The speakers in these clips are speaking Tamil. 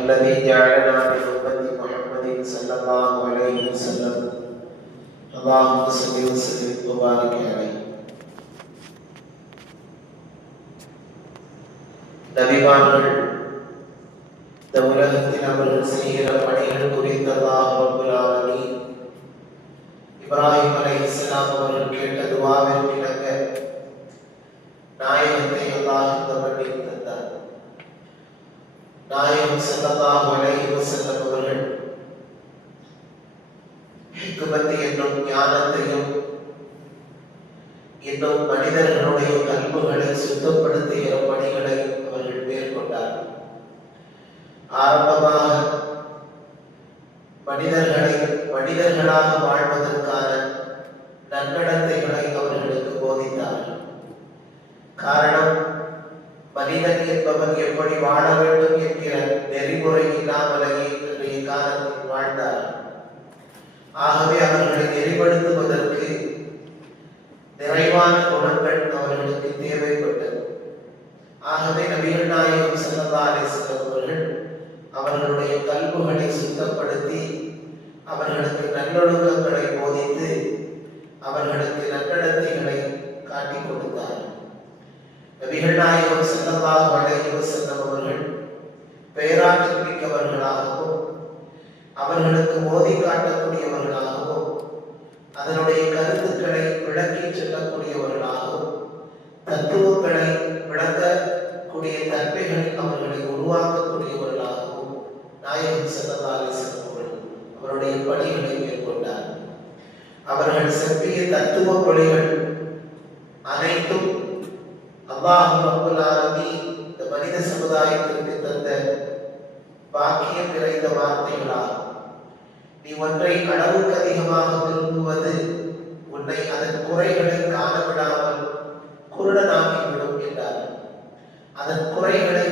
الذي جعلنا من أمة محمد صلى الله عليه وسلم اللهم صل وسلم وبارك عليه. நபிமார்கள் இந்த உலகத்தில் அவர்கள் செய்கிற பணிகள் குறித்து அல்லாஹ் ரப்பல் ஆலமீன் இப்ராஹிம் அலைஹிஸ்ஸலாம் அவர்கள் கேட்ட துஆவிற்கு இணங்க நாயகத்தை அல்லாஹ் இந்த மண்ணில் தந்தார். நாயகம் ஸல்லல்லாஹு அலைஹி வஸல்லம் அவர்கள் ஹிக்மத் என்னும் ஞானத்தையும் இன்னும் மனிதர்களுடைய கல்புகளை சுத்தப்படுத்துகிற பணிகளை அவர்கள் மேற்கொண்டார்கள். ஆரம்பமாக மனிதர்களாக வாழ்வதற்கான நன்னடத்தைகளை அவர்களுக்கு போதித்தார்கள். காரணம், மனிதன் என்பவன் எப்படி வாழ வேண்டும் என்கிற நெறிமுறை இல்லாமலேயே இன்றைய காலத்தில் வாழ்ந்தார்கள். ஆகவே அவர்களை நெறிப்படுத்துவதற்கு நிறைவான குணங்கள் அவர்களுக்கு தேவைப்பட்டது. ஆகவே நபிகள் நாயகம் ஸல்லல்லாஹு அலைஹி வஸல்லம் அவர்களுடைய கல்புகளை சுத்தப்படுத்தி அவர்களுக்கு நல்லொழுக்கங்களை போதித்து அவர்களுக்கு நன்னடத்தைகளை காட்டிக் கொடுத்தார். நபிகள் நாயகம் ஸல்லல்லாஹு அலைஹி வஸல்லம் அவர்கள் பேராற்றல் மிக்கவர்களாகவும் அவர்களுக்கு மோதி காட்டக்கூடியவர்களாகவும் அதனுடைய கருத்துக்களை விளக்கி சொல்லக்கூடியவர்களாகவும் தத்துவங்களை விளக்கக்கூடிய தன்மைகளில் அவர்களை உருவாக்கக்கூடியவர்களாகவும் நாயகம் ஸல்லல்லாஹு அலைஹி வஸல்லம் அவருடைய பணிகளை மேற்கொண்டார். அவர்கள் செப்பிய தத்துவ பணிகள் அனைத்தும் அல்லாஹ் ரப்பல் ஆலமீன் இந்த மனித சமுதாயத்திற்கு தந்த பாக்கியம் நிறைந்த வார்த்தைகளாகும். நீ ஒன்றை அளவுக்கு அதிகமாக விரும்புவது உன்னை அதன் குறைகளை காணவிடாமல் குருடனாக்கிவிடும் என்றார். அதன் குறைகளை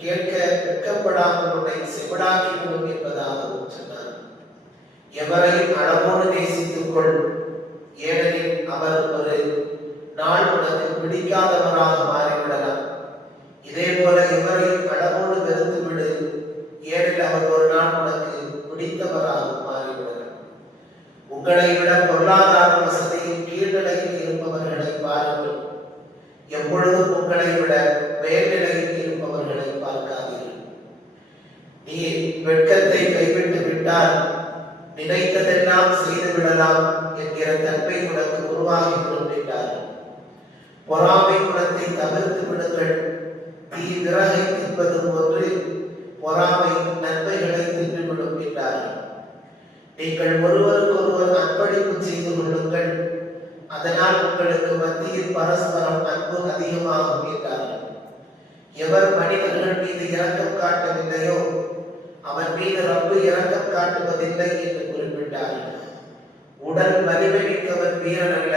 கேட்க வெட்கப்படாமல் உன்னை செவிடாக்கிவிடும் என்பதாகவும் சொன்னார். எவரையும் அளவோடு நேசித்துக் கொள், ஏனெனில் அவர் ஒரு நாள் உனக்கு பிடிக்காதவராக மாறிவிடலாம். இதே போல எவரையும் அளவோடு வெறுத்து விடு, ஏனெனில் அவர் ஒரு நாள் உனக்கு பிடித்தவராக மாறிவிடலாம். உங்களை விட பொருளாதார வசதியின் கீழ்நிலையில் இருப்பவர்களை பாருங்கள், எப்பொழுதும் உங்களை விட மேல்நிலையில் இருப்பவர்களை பார்க்காதீர்கள். நீ வெட்கத்தை கைவிட்டு விட்டால் நினைத்ததெல்லாம் செய்து விடலாம் என்கிற தன்மை உனக்கு உருவாகிவிடும் என்றார்கள். பொறாமை குணத்தை தவிர்த்து விடுங்கள், தீ விறகை தின்பது போன்று பொறாமை நன்மைகளை தின்றுவிடும் என்றார்கள். நீங்கள் ஒருவருக்கொருவர் அர்ப்பணிப்பு செய்து கொள்ளுங்கள், அதனால் உங்களுக்கு மத்தியில் பரஸ்பரம் அன்பு அதிகமாகும் என்றார்கள். எவர் மனிதர்கள் மீது இரக்கம் காட்டவில்லையோ அவன் மீது ரப்பு இரக்கம் காட்டுவதில்லை என்று குறிப்பிட்டார்கள். உடல் வலிமை மிக்கவன் வீரன் அல்ல,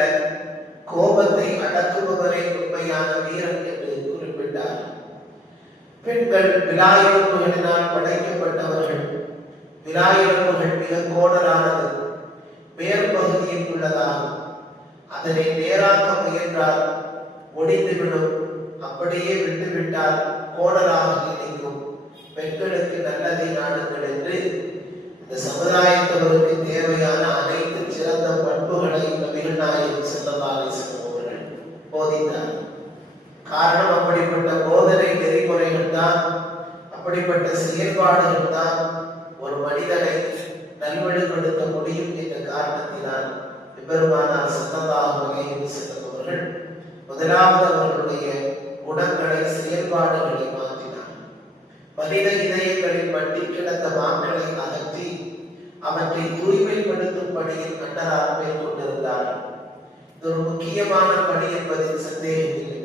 கோபத்தை அடக்குபவரே உண்மையான வீரன் என்று குறிப்பிட்டார். பெண்கள் விலாயெலும்புகளினால் படைக்கப்பட்டவர்கள். விலாயெலும்புகள் மிக கோணலானது, மேற்பகுதியில் உள்ளதாகும். அதனை நேராக்க முயன்றால் ஒடிந்துவிடும், அப்படியே விட்டுவிட்டால் கோணலாக நினைக்கும். பெண்களுக்கு நல்லதை நாடுங்கள் என்று இந்த சமுதாயத்தவருக்கு தேவையான அனைத்து சிறந்த பண்புகளை நபிகள் நாயகம் ஸல்லல்லாஹு அலைஹி வஸல்லம் அவர்கள் போதித்தார். காரணம், அப்படிப்பட்ட போதனை நெறிமுறைகள் தான், அப்படிப்பட்ட செயல்பாடுகள் தான் ஒரு மனிதனை நல்வழிப்படுத்த முடியும் என்ற காரணத்தினால் பெருமானார் ஸல்லல்லாஹு அலைஹி வஸல்லம் அவர்கள் முதலாவது அவர்களுடைய குணங்களை செயல்பாடுகளை மாற்றினார். மனித இதயங்களில் மண்டி கிடந்த மாக்களை அகற்றி அவற்றை தூய்மைப்படுத்தும் பணியில் அன்னரார் மேற்கொண்டிருந்தார். இது ஒரு முக்கியமான பணி என்பதில் சந்தேகமில்லை.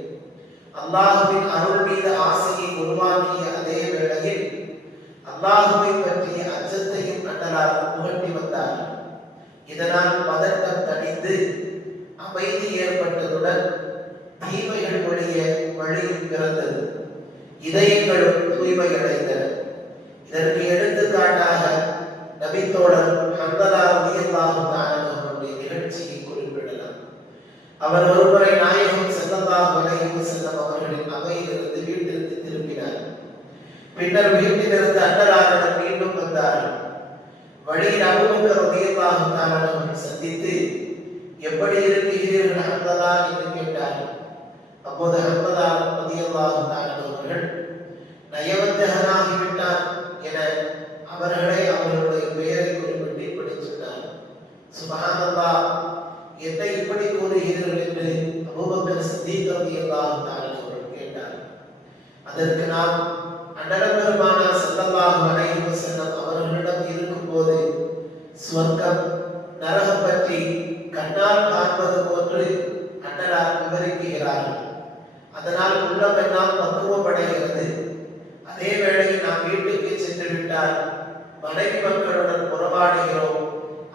அல்லாஹுவின் அருள் மீது ஆசையை உருவாக்கிய அதே வேளையில் அல்லாஹுவை பற்றிய அச்சத்தையும் அன்னரார் புகட்டி வந்தார். இதனால் பதட்டம் தணிந்து அமைதி ஏற்பட்டதுடன் தீமைகள் ஒழிய வழியும் பிறந்தது, இதயங்களும் தூய்மை அடைந்தன. இதற்கு எடுத்துக்காட்டாக நபித்தோழர் ஹன்தலா ரலியல்லாஹு தஆலா அவருடைய நிகழ்ச்சியை குறிப்பிடலாம். அவர் ஒருமுறை நாயகம் ஸல்லல்லாஹு அலைஹி வஸல்லம் அவர்களின் அவையிலிருந்து வீட்டிற்கு திரும்பினார். பின்னர் வீட்டிலிருந்து அன்னலாரிடம் மீண்டும் வந்தார்கள். வழியில் அபூபக்கர் ரலியல்லாஹு தஆலா அவர்களை சந்தித்து எப்படி இருக்கிறீர்கள் ஹம்தலா என்று கேட்டார்கள். அப்போது ஹம்தலா ரலியல்லாஹு தஆலா அவர்கள் நயவஞ்சகனாகிவிட்டார் என அவர்களே அவர்களுடைய பெயரை குறிப்பிட்டு இப்படி சொன்னார். சுப்ஹானல்லாஹ், என்னை இப்படி கூறுகிறீர்கள் என்று அபூபக்கர் சித்தீக் ரலியல்லாஹு தஆலா அவர்கள் கேட்டார். அதற்கு நான் அண்ணல் பெருமானார் ஸல்லல்லாஹு அலைஹி வஸல்லம் அவர்களிடம் இருக்கும்போது சொர்க்கம் நரகம் பற்றி கண்ணால் காண்பது போன்று அண்ணலார் விவரிக்கிறார்கள். அதனால் உள்ளமெல்லாம் பக்குவமடைகிறது. அதே வேளையில் நாம் வீட்டுக்கு சென்று விட்டால் மனைவி மக்களுடன் புறப்பாடுகிறோம்.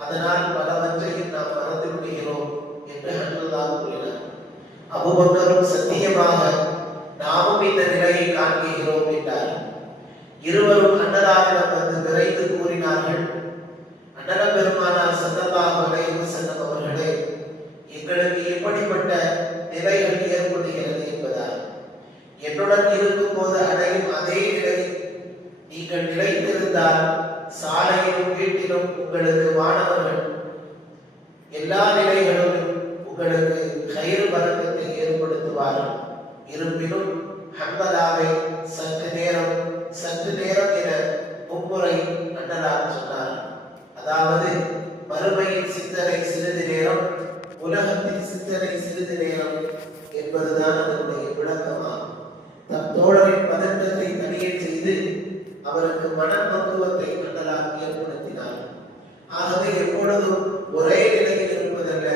அதனால் பலவற்றையும் நாம் மறந்து விடுகிறோம் என்று அல்லாஹ் கூறினார். அபூபக்கரும் சத்தியமாக நாமும் இந்த நிலையை காண்கிறோம் என்றார். இருவரும் அன்னலாரிடம் வந்து விரைந்து கூறினார்கள், அன்னல பெருமானார் ஸல்லல்லாஹு அலைஹி வஸல்லம் அவர்களே, எங்களுக்கு எப்படிப்பட்ட நிலைகள் ஏற்படுகிறது என்பதால் என்னுடன் இருக்கும் போது அடையும் அதே நிலை நீங்கள் நிலைத்திருந்தால் சாலையிலும் வீட்டிலும் உங்களுக்கு மாணவர்கள் எல்லா நிலைகளிலும் உங்களுக்கு கயிறு பறக்கத்தை ஏற்படுத்துவார்கள். இருப்பினும் ஹம்தலாவை சற்று நேரம் என மும்முறை அண்ணலார் சொன்னார். அதாவது மறுமையின் சிந்தனை சிறிது நேரம், உலகத்தின் சிந்தனை சிறிது நேரம் என்பதுதான் அதனுடைய விளக்கமாகும். தம் தோழரின் பதற்றத்தை தனியல் செய்து அவருக்கு மனப்பக்குவத்தை அண்ணலார் ஏற்படுத்தினார். ஆகவே எப்பொழுதும் ஒரே நிலையில் இருப்பதல்ல,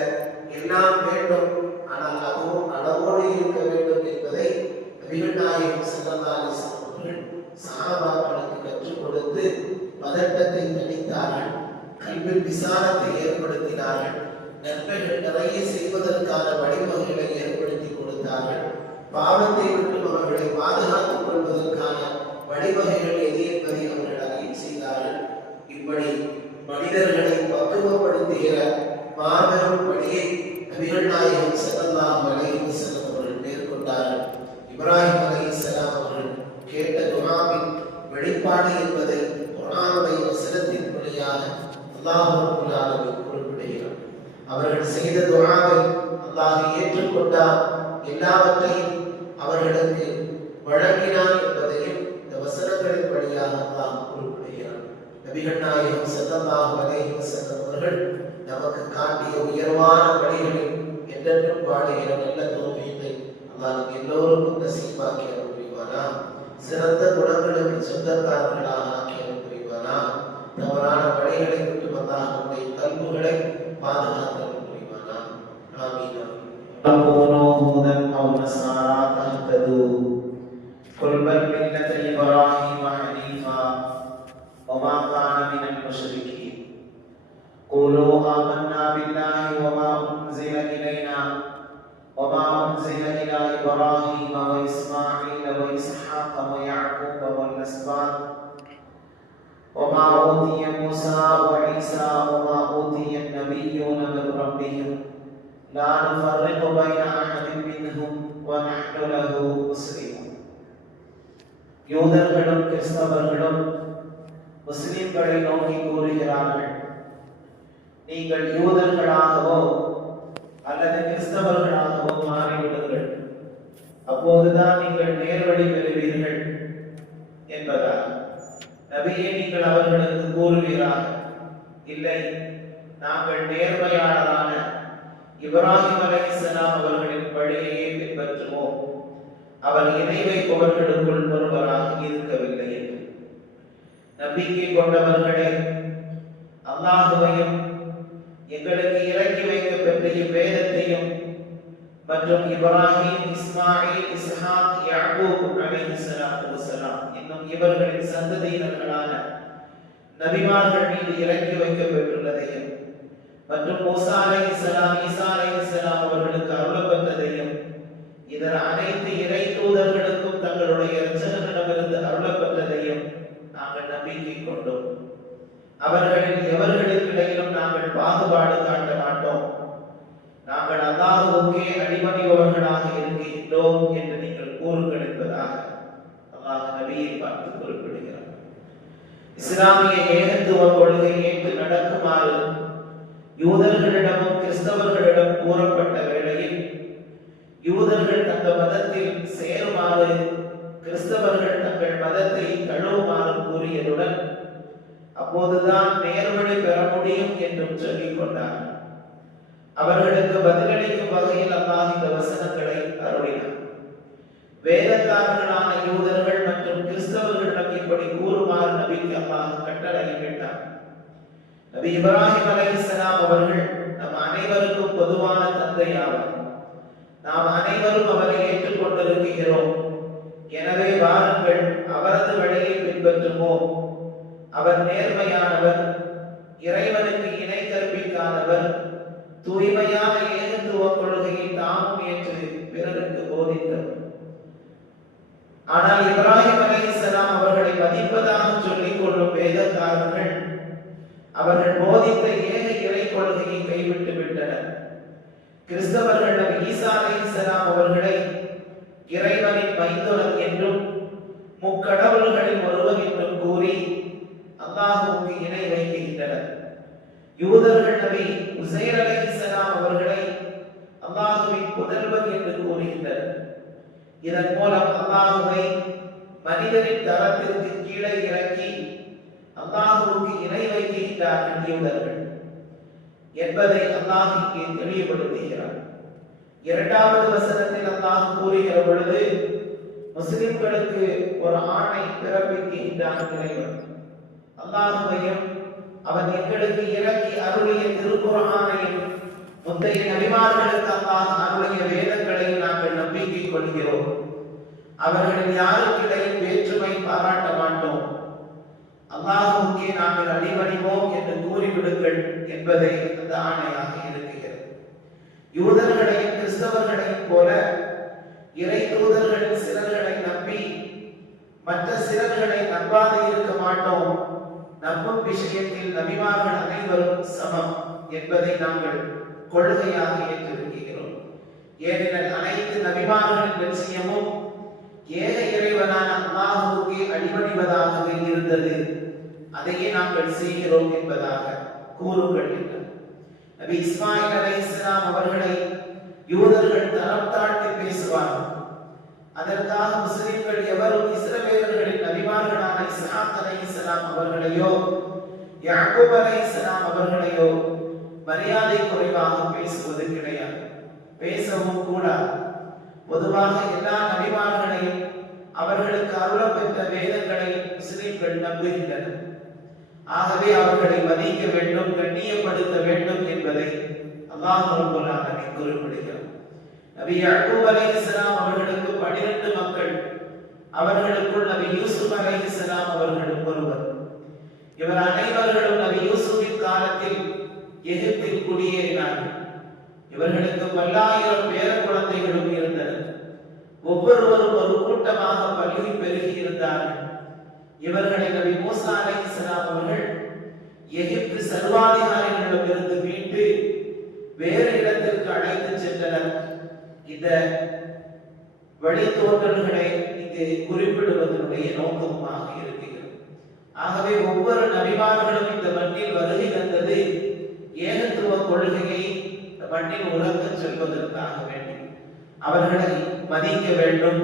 எல்லாம் வேண்டும், ஆனால் அதுவும் அளவோடு இருக்க வேண்டும் என்பதை நபிகள் நாயகம் ஸல்லல்லாஹு அலைஹி வஸல்லம் அவர்கள் சஹாபாக்களுக்கு கற்றுக் கொடுத்து பதட்டத்தை தணித்தார்கள். கல்வியில் விசாலத்தை ஏற்படுத்தினார்கள். நன்மைகள் நிறைய செய்வதற்கான வழிவகைகளை ஏற்படுத்தி கொடுத்தார்கள். பாவத்தை விட்டு அவர்களை பாதுகாத்துக் கொள்வதற்கான வழிவகைகள் எது என்பதை அவர்கள் அறிய செய்தார்கள். இப்படி மனிதர்களை பக்குவப்படுத்துகிற மாபெரும் பணியை நபிகள் நாயகம் ஸல்லல்லாஹு அலைஹி வஸல்லம் அவர்கள் மேற்கொண்டார்கள். இப்ராஹிம் அலைஹிஸ்ஸலாம் அவர்கள் கேட்ட துஆவின் வெளிப்பாடு என்பதை குர்ஆனுடைய வசனத்தின் வழியாக அல்லாஹ் ரப்பல் ஆலமீன் குறிப்பிடுகிறார். அவர்கள் செய்த துஆவை அல்லாஹ் ஏற்றுக்கொண்டார், எல்லாவற்றையும் அவர்களுக்கு வழங்கினார் என்பதையும் இந்த வசனங்களின் வழியாக அல்லாஹ் குறிப்பிடுகிறார். நபிகள் நாயகம் ஸல்லல்லாஹு அலைஹி வஸல்லம் அவர்கள் நமக்கு காட்டிய உயர்வான வழிகளில் என்றென்றும் வாழுகிற நல்ல தௌஃபீகை அல்லாஹ் எல்லோருக்கும் நசீபாக்கி அருள் புரிவானா. சிறந்த குணங்களுக்கு சொந்தக்காரர்களாக ஆக்கி அருள் புரிவானா. தவறான வழிகளை விட்டு அல்லாஹ் நம்முடைய கல்புகளை பாதுகாத்து அருள் புரிவானா. ஆமீன். كونوا هودا أو نصارى تهتدوا قل بل ملة إبراهيم حنيفا وما كان من المشركين قولوا آمنا بالله وما أنزل إلينا وما أنزل إلى إبراهيم وإسماعيل وإسحاق ويعقوب والأسباط وما أوتي موسى وعيسى وما أوتي النبيون من ربهم لا نفرق بين أحد منهم ونحن له مسلمون. யூதர்களும் கிறிஸ்தவர்களும் முஸ்லிம்களை நோக்கி கூறுகிறார்கள், நீங்கள் யூதர்களாகவோ அல்லது கிறிஸ்தவர்களாகவோ மாறிவிடுங்கள், அப்போதுதான் நீங்கள் நேர்வழி பெறுவீர்கள் என்பதால் நபியே நீங்கள் அவர்களுக்கு கூறுவீராக, இல்லை, நாங்கள் நேர்மையாளரான இப்ராஹிம் அலைஹிஸ்ஸலாம் அவர்களின் வழியையே பின்பற்றுவோம், அவர் இணை வைப்பவர்களுக்குள் ஒருவராக இருக்கவில்லை என்று. நம்பிக்கை கொண்டவர்களே, அல்லாஹுவையும் எங்களுக்கு இறக்கி வைக்கப்பட்ட இவ்வேதத்தையும் மற்றும் இப்ராஹிம், இஸ்மாயில், இஸ்ஹாக், யாக்கூப் அலைஹிஸ்ஸலாத்து வஸ்ஸலாம் என்னும் இவர்களின் சந்ததியினர்களான நபிமார்கள் மீது இறக்கி வைக்கப்பட்டுள்ளதையும் மற்றும் மூசா அலைஹிஸ்ஸலாம், ஈசா அலைஹிஸ்ஸலாம் அவர்களுக்கு அருளப்பட்டதையும் இதர அனைத்து இறை தூதர்களுக்கும் தங்களுடைய இரட்சகரிடமிருந்து அருளப்பட்டதையும் நாங்கள் நம்பிக்கை கொண்டோம். அவர்களில் எவர்களுக்கு இடையிலும் நாங்கள் பாகுபாடு காட்ட மாட்டோம். நாங்கள் அல்லாஹ்வுக்கே அடிபணிபவர்களாக இருக்கின்றோம் என்று நீங்கள் கூறுங்கள் என்பதாக அல்லாஹ் நபியை பார்த்து குறிப்பிடுகிறார். இஸ்லாமிய ஏகத்துவ கொள்கை ஏற்று நடக்குமாறு யூதர்களிடமும் கிறிஸ்தவர்களிடம் கூறப்பட்ட வேளையில் யூதர்கள் தங்கள் மதத்தில் சேருமாறு கிறிஸ்தவர்கள் தங்கள் மதத்தை தழுவுமாறு கூறியதுடன் அப்போதுதான் நேர்வழி பெற முடியும் என்றும் சொல்லிக் கொண்டார். அவர்களுக்கு பதிலளிக்கும் வகையில் அல்லாஹ் இந்த வசனங்களை அருளினார். வேதக்காரர்களான யூதர்கள் மற்றும் கிறிஸ்தவர்களிடம் இப்படி கூறுமாறு நபிக்கு அல்லாஹ் கட்டளையிட்டார். நபி இப்ராஹிம் அலைஹிஸ்ஸலாம் அவர்கள் நம் அனைவருக்கும் பொதுவான தந்தையாவர். நாம் அனைவரும் அவரை ஏற்றுக்கொண்டிருக்கிறோம். எனவே வாருங்கள் அவரது வழியை பின்பற்றுவோம். அவர் நேர்மையானவர், இறைவனுக்கு இணை கற்பிக்காதவர், தூய்மையான ஏகத்துவ கொள்கையை தாமும் ஏற்று பிறருக்கு போதித்தவர். ஆனால் இப்ராஹிம் அலைஹிஸ்ஸலாம் அவர்களை மதிப்பதாக சொல்லிக் கொள்ளும் வேதக்காரர்கள் அவர்கள் போதித்த ஏக இறை கொள்கையை கைவிட்டு விட்டனர். கிறிஸ்தவர்கள் நபி ஈசா அலைஹிஸ்ஸலாம் அவர்களை இறைவனின் மைந்தர் என்றும் முக்கடவுள்களில் ஒருவர் என்றும் கூறி அல்லாஹ்வுக்கு இணை வைக்கின்றனர். யூதர்கள் நபி உஸைர் அலைஹிஸ்ஸலாம் அவர்களை அல்லாஹ்வின் புதல்வர் என்று கூறுகின்றனர். இதன் மூலம் அல்லாஹ்வை மனிதரின் தரத்திற்கு கீழே இறக்கி அல்லாஹ்வுக்கு இணை வைக்கின்றார்கள் யூதர்கள் என்பதை அல்லாஹ் இங்கே தெளிவுபடுத்துகிறார். இரண்டாவது வசனத்தில் அல்லாஹ் கூறுகிற பொழுது முஸ்லிம்களுக்கு ஒரு ஆணை பிறப்பிக்கின்றான் இறைவன். அல்லாஹ்வையும் அவன் எங்களுக்கு இறக்கி அருளிய திருக்குர்ஆனையும் முந்தைய நபிமார்களுக்கு அல்லாஹ் அருளிய வேதங்களை நாங்கள் நம்பிக்கை கொள்கிறோம். அவர்களில் யாருக்கிடையும் வேற்றுமை பாராட்ட மாட்டோம். அல்லாஹ்வுக்கே நாங்கள் அடிபணிவோம் என்று கூறிவிடுங்கள் என்பதை அந்த ஆணையாக இருக்கிறது. யூதர்களையும் கிறிஸ்தவர்களையும் போல இறை தூதர்களின் சிலர்களை நம்பி மற்ற சிலர்களை நம்பாது இருக்க மாட்டோம். நம்பும் விஷயத்தில் நபிமார்கள் அனைவரும் சமம் என்பதை நாங்கள் கொள்கையாக ஏற்றிருக்கிறோம். ஏனெனில் அனைத்து நபிமார்களின் லட்சியமும் ஏக இறைவனான அல்லாஹ்வுக்கு அடிபணிவதாகவே இருந்தது. அதையே நாங்கள் செய்கிறோம் என்பதாக கூறுகின்றனர். நபி இஸ்மாயில் அலைஹிஸ்ஸலாம் அவர்களை யூதர்கள் தரம் தாழ்த்தி பேசுவார்கள். அதற்காக முஸ்லிம்கள் எவரும் இஸ்ரவேலர்களின் நபிமார்களான இஸ்ஹாக் அலைஹிஸ்ஸலாம் அவர்களையோ யாக்கூப் அலைஹிஸ்ஸலாம் அவர்களையோ மரியாதை குறைவாக பேசுவது கிடையாது, பேசவும் கூடாது. பொதுவாக எல்லா நபிமார்களையும் அவர்களுக்கு அருளப்பெற்ற வேதங்களை முஸ்லிம்கள் நம்புகின்றனர். ஆகவே அவர்களை மதிக்க வேண்டும், கண்ணியப்படுத்த வேண்டும் என்பதை அல்லாஹ் ரப்பல் ஆலமீன் குறிப்பிடுகிறார். நபி யாக்கூப் அலைஹிஸ்ஸலாம் அவர்களுக்கு 12 மக்கள். அவர்களுக்குள் நபி யூசுப் அலைஹிஸ்ஸலாம் அவர்களும் ஒருவர். இவர் அனைவர்களும் நபி யூசுஃபின் காலத்தில் எகிப்தில் குடியேறினார்கள். இவர்களுக்கு பல்லாயிரம் பேர குழந்தைகளும் இருந்தனர். ஒவ்வொருவரும் ஒரு கூட்டமாக பள்ளி பெருகி இருந்தார்கள். இவர்களை நபி மூசா அலைஹிஸ்ஸலாம் அவர்கள் எகிப்து சர்வாதிகாரிகளிடமிருந்து மீட்டு வேறு இடத்திற்கு அழைத்து சென்றனர். இந்த வழித்தோன்றல்களை இங்கு குறிப்பிடுவதனுடைய நோக்கமாக இருக்கிறது. ஆகவே ஒவ்வொரு நபிமார்களும் இந்த மண்ணில் வருகை தந்தது ஏகத்துவ கொள்கையை மண்ணில் உறக்க சொல்வதற்காக வேண்டி. அவர்களை மதிக்க வேண்டும்,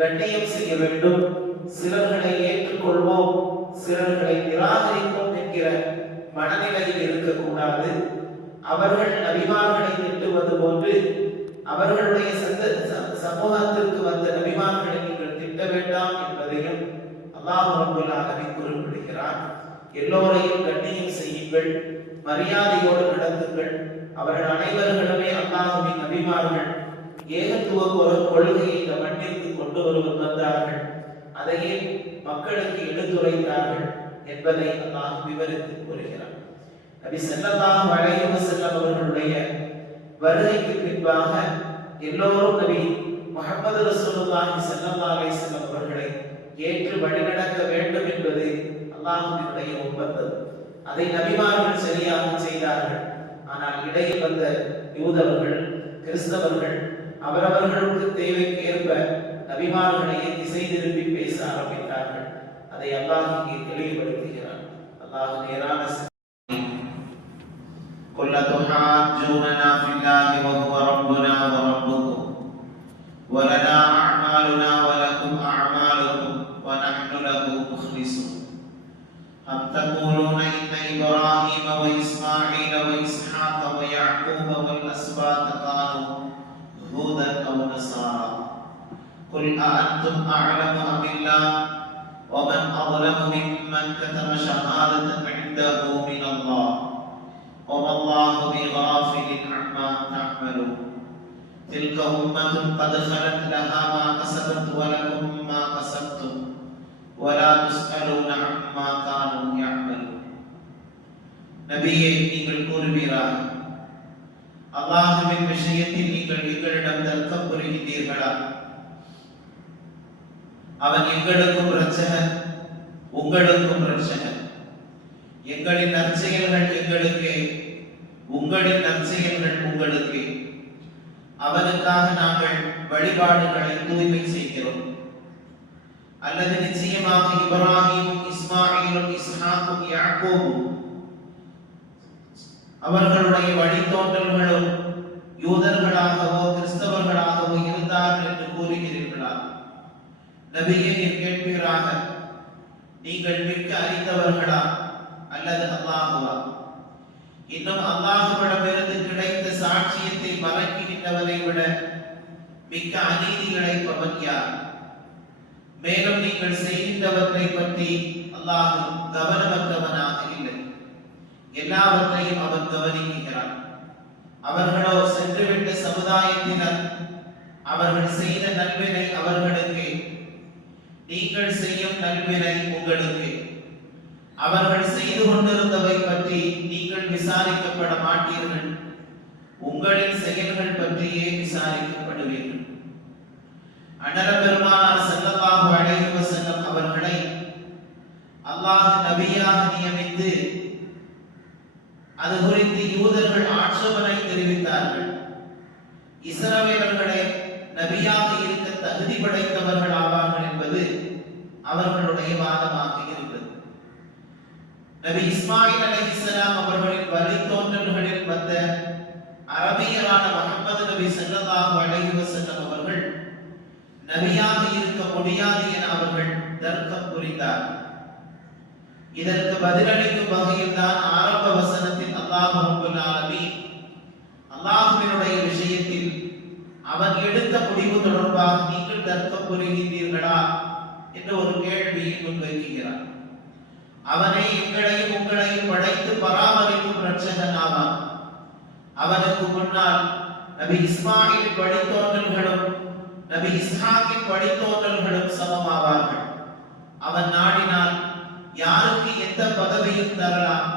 கண்ணியம் செய்ய வேண்டும். சிலர்களை ஏற்றுக்கொள்வோம், சிலர்களை நிராகரிப்போம் என்கிற மனநிலையில் இருக்கக்கூடாது. அவர்கள் நபிமார்களை திட்டுவது போன்று அவர்களுடைய சமூகத்திற்கு வந்த நபிமார்களை நீங்கள் திட்ட வேண்டாம் என்பதையும் அல்லாஹ் ரப்பல் ஆலமீன் குறிப்பிடுகிறார். எல்லோரையும் கண்ணியம் செய்யுங்கள், மரியாதையோடு நடத்துங்கள். அவர்கள் அனைவர்களுமே அல்லாஹ்வின் நபிமார்கள். ஏகத்துவ கொள்கையை இந்த மண்ணிற்கு கொண்டு வந்தார்கள், அதையே மக்களுக்கு எடுத்துரைத்தார்கள் என்பதை அல்லாஹ் விவரித்து கூறுகிறார். நபி ஸல்லல்லாஹு அலைஹி வஸல்லம் அவர்களுடைய வருகைக்கு பின்பாக எல்லோரும் நபி முஹம்மது ரசூலுல்லாஹி ஸல்லல்லாஹு அலைஹி வஸல்லம் அவர்களை ஏற்று வழிநடக்க வேண்டும் என்பது அல்லாஹ்வினுடைய ஒப்பந்தம். அதை நபிமார்கள் சரியாக செய்தார்கள். ஆனால் இடையில் வந்த யூதர்கள், கிறிஸ்தவர்கள் அவரவர்களுக்கு தேவைக்கு ஏற்ப நபிமார்களையே திசை திருப்பி பேச ஆரம்பித்தார்கள். அதை அல்லாஹ் இங்கே தெளிவுபடுத்துகிறான். அல்லாஹ் நேரான قل تحاجوننا في الله وهو ربنا وربكم ولنا أعمالنا ولكم أعمالكم ونحن له مخلصون أم تقولون إن إبراهيم وإسماعيل وإسحاق ويعقوب والأسباط كانوا هودا أو نصارى قل أأنتم أعلم أم الله ومن أظلم ممن كتم شهادة عنده من الله وما الله بغافل عما تعملون تلك أمة قد خلت لها ما كسبت ولكم ما كسبتم ولا تسألون عما كانوا يعملون. நபியே, நீங்கள் கூறுவீராக, அல்லாஹ்வின் விஷயத்தில் நீங்கள் எங்களிடம் தர்க்கம் புரிகின்றீர்களா? அவன் எங்களுக்கும் இரட்சகன், உங்களுக்கும் இரட்சகன். எங்களின் நற்செயல்கள் எங்களுக்கே, உங்களின் நற்செயல்கள் உங்களுக்கே. அவனுக்காக நாங்கள் வழிபாடுகளை தூய்மை செய்கிறோம். அல்லது நிச்சயமாக இப்ராஹீமும் இஸ்மாயிலும் இஸ்ஹாக்கும் யாக்கோபும் அவர்களுடைய வழித்தோன்றல்களும் யூதர்களாகவோ கிறிஸ்தவர்களாகவோ இருந்தார்கள் என்று கூறுகிறீர்களா? நபியே, நீர் கேட்பீராக, நீங்கள் மிக்க அறிந்தவர்களா அல்லது அல்லாஹுவா? இன்னும் அல்லாஹுவிடமிருந்து கிடைத்த சாட்சியத்தை மறைக்கின்றவரை விட மிக்க அநீதி இழைப்பவன் யார்? மேலும் நீங்கள் செய்கின்றவற்றை பற்றி அல்லாஹ் கவனமற்றவனாக இல்லை, எல்லாவற்றையும் அவன் கவனிக்கிறான். அவர்களோ சென்றுவிட்ட சமுதாயத்தினர், அவர்கள் செய்த நல்வினை அவர்களுக்கு, நீங்கள் செய்யும் நல்வினை உங்களுக்கு. அவர்கள் செய்து கொண்டிருந்தவை பற்றி நீங்கள் விசாரிக்கப்பட மாட்டீர்கள், உங்களின் செயல்கள் பற்றியே விசாரிக்கப்படுவீர்கள். அண்ணல் பெருமானார் ஸல்லல்லாஹு அலைஹி வஸல்லம் அவர்களை அல்லாஹ் நபியாக நியமித்து அது குறித்து யூதர்கள் ஆட்சேபனை தெரிவித்தார்கள். இஸ்ரவேலர்களே நபியாக இருக்க தகுதி படைத்தவர்கள் ஆவார்கள் என்பது அவர்களுடைய வாதமாக இருந்தது. நபி இஸ்மாயில் அலைஹிஸ்ஸலாம் அவர்களின் வழித்தோன்றல்களில் வந்த அரபியரான முஹம்மது நபி ஸல்லல்லாஹு அலைஹி வஸல்லம் அவர்கள் நபியாக இருக்க முடியாது என அவர்கள் தர்க்கம் புரிந்தார். இதற்கு பதிலளிக்கும் வகையில் தான் ஆரம்ப வசனத்தில் அல்லாஹ் ரப்பல் ஆலமீன் அல்லாஹ்வினுடைய விஷயத்தில் அவன் எடுத்த முடிவு தொடர்பாக நீங்கள் தர்க்கம் புரிகின்றீர்களா என்ற ஒரு கேள்வியை முன்வைக்கிறார். அவனை எங்களையும் உங்களையும் படைத்து பராமரிக்கும் இரட்சகன் ஆவான். அவனுக்கு முன்னால் நபி இஸ்மாயில் வழித்தோன்றல்களும் நபி இஸ்ஹாக்கின் வழித்தோன்றல்களும் சமமாவார்கள். அவன் நாடினால் யாருக்கு எந்த பதவியும் தரலாம்.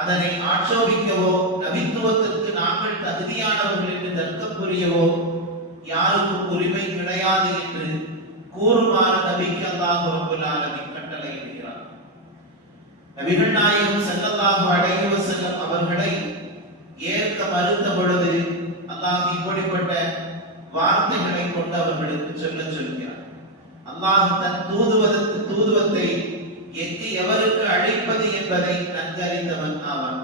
அதனை ஆட்சேபிக்கவோ நபித்துவத்திற்கு நாங்கள் தகுதியானவர்கள் என்று தர்க்கம் புரியவோ யாருக்கும் உரிமை கிடையாது என்று கூறுமாறு நபிக்கு அல்லாஹ் ரப்பல் ஆலமீன் கட்டளையிடுகிறார். நபிகள் நாயகம் ஸல்லல்லாஹு அலைஹி வஸல்லம் அவர்களை ஏற்க மறுத்த பொழுது அல்லாஹ் இப்படிப்பட்ட வார்த்தைகளை கொண்டு அவர்களுக்கு சொல்கிறார். அல்லாஹ் தன் தூதுவத்தை எங்கு எவருக்கு அழைப்பது என்பதை நன்கறிந்தவன் ஆவான்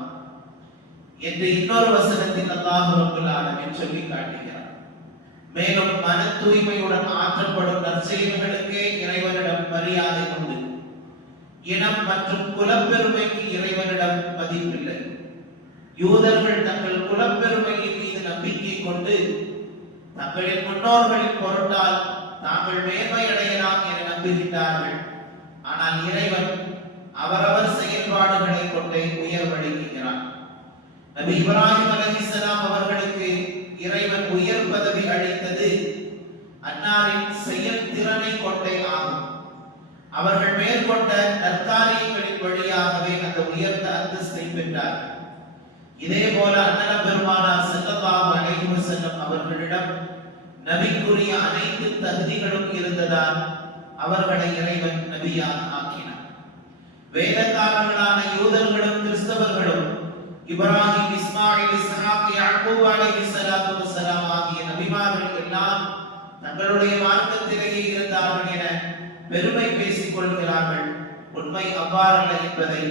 என்று இன்னொரு வசனத்தில் அல்லாஹ் ரப்பல் ஆலமீன் சொல்லி காட்டுகிறார். மேலும் மன தூய்மையுடன் ஆற்றப்படும் நற்செயல்களுக்கே இறைவனிடம் மரியாதை உண்டு. இனம் மற்றும் குலப்பெருமைக்கு இறைவனிடம் மதிப்பில்லை. யூதர்கள் தங்கள் குலப்பெருமையின் மீது நம்பிக்கை கொண்டு தங்களின் முன்னோர்களின் பொருட்டால் தாங்கள் மேன்மை அடையலாம் என நம்புகின்றார்கள். ஆனால் இறைவன் அவரவர் செயல்பாடுகளை கொண்டே உயர்வளிக்கிறான். நபி இப்ராஹிம் அலைஹிஸ்ஸலாம் அவர்களுக்கு இறைவன் உயர் பதவி அளித்தது அன்னாரின் செயல் திறனை கொண்டே ஆகும். அவர்கள் மேற்கொண்ட நற்காரியங்களின் வழியாகவே அந்த உயர்ந்த அந்தஸ்தை பெற்றார்கள். இதே போல அண்ணல் பெருமானார் ஸல்லல்லாஹு அலைஹி வஸல்லம் அவர்களிடம் நபிக்குரிய அனைத்து தகுதிகளும் இருந்ததால் அவர்களை இறைவன் நபியாக ஆக்கினார். வேதக்காரர்களான யூதர்களும் கிறிஸ்தவர்களும் இப்ராஹிம், இஸ்மாயில், இஸ்ஹாக், யாக்கூப் அலைஹிஸ்ஸலாத்து வஸ்ஸலாம் ஆகிய நபிமார்கள் எல்லாம் தங்களுடைய மார்க்கத்திலேயே இருந்தார்கள் என பெருமை பேசிக் கொள்கிறார்கள். உண்மை அவ்வாறல்ல என்பதை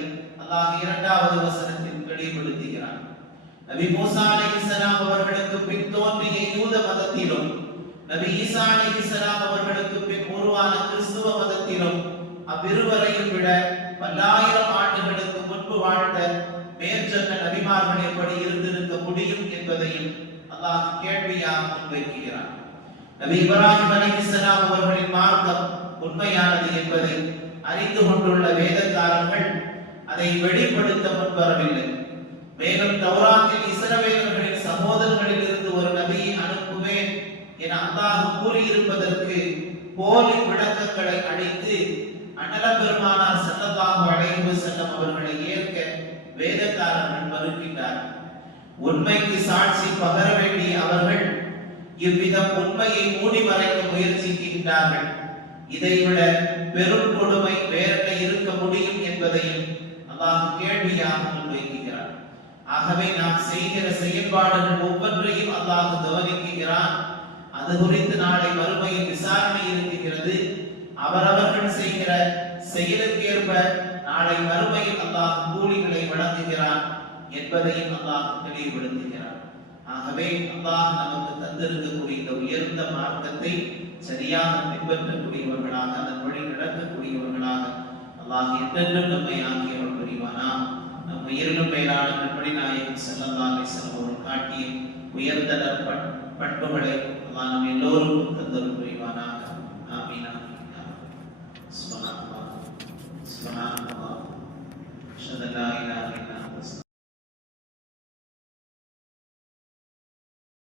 அல்லாஹ் 2வது வசனத்தில் வெளிப்படுத்துகிறான். நபி மூசா அலைஹிஸ்ஸலாம் அவர்களுக்கு பின் தோன்றிய யூத மதத்திலும் நபி ஈசா அலைஹிஸ்ஸலாம் அவர்களுக்கு பின் உருவான கிறிஸ்துவ மதத்திலும் அவ்விருவரையும் விட பல்லாயிரம் ஆண்டுகளுக்கு முன்பு வாழ்ந்த மேற்சொன்ன நபிமார்கள் எப்படி இருந்திருக்க முடியும் என்பதையும் அல்லாஹ் கேள்வியாக முன்வைக்கிறான். நபி இப்ராஹிம் அலைஹிஸ்ஸலாம் அவர்களின் மார்க்கம் உண்மையானது என்பதை அறிந்து கொண்டுள்ள வேதக்காரர்கள் அதை வெளிப்படுத்த முன்வரவில்லை. மேலும் தௌராத்தில் இஸ்ரவேலர்களின் சகோதரர்களில் இருந்து ஒரு நபியை அனுப்புவேன் என அல்லாஹ் கூறியிருப்பதற்கு போலி விளக்கங்களை அளித்து அண்ணல் பெருமானார் ஸல்லல்லாஹு அலைஹி வஸல்லம் அவர்களை ஏற்க வேதக்காரர்கள் மறுக்கின்றார்கள். உண்மைக்கு சாட்சி பகர வேண்டிய அவர்கள் இவ்விதம் உண்மையை மூடி மறைக்க முயற்சிக்கின்றார்கள். இதைவிட பெரும் கொடுமை வேறென்ன இருக்க முடியும் என்பதையும் அல்லாஹ் கேள்வியாக முன்வைக்கிறார். ஆகவே நாம் செய்கிற செயல்பாடுகள் ஒவ்வொன்றையும் அல்லாஹ் கவனிக்கிறான். அது குறித்து நாளை மறுமையில் விசாரணை இருக்கிறது. அவரவர்கள் செய்கிற செயலுக்கேற்ப நாளை மறுமையில் அல்லாஹ் கூலிகளை வழங்குகிறான் என்பதையும் அல்லாஹ் தெளிவுபடுத்துகிறான். ஆகவே அல்லாஹ் நமக்கு தந்திருக்கக்கூடிய இந்த உயர்ந்த மார்க்கத்தை சரியாக பின்பற்றக்கூடியவர்களாக அதன் வழி நடக்கக்கூடியவர்களாக அல்லாஹ் என்றென்றும் நம்மை ஆக்கியவர்கள் புரிவானா. நம் உயிரிலும் மேலான நண்படி நாயகம் ஸல்லல்லாஹு அலைஹி வஸல்லம் அவர்கள் காட்டிய உயர்ந்த பண்புகளை அல்லாஹ் நம் எல்லோருக்கும் தந்தருள்வானாக.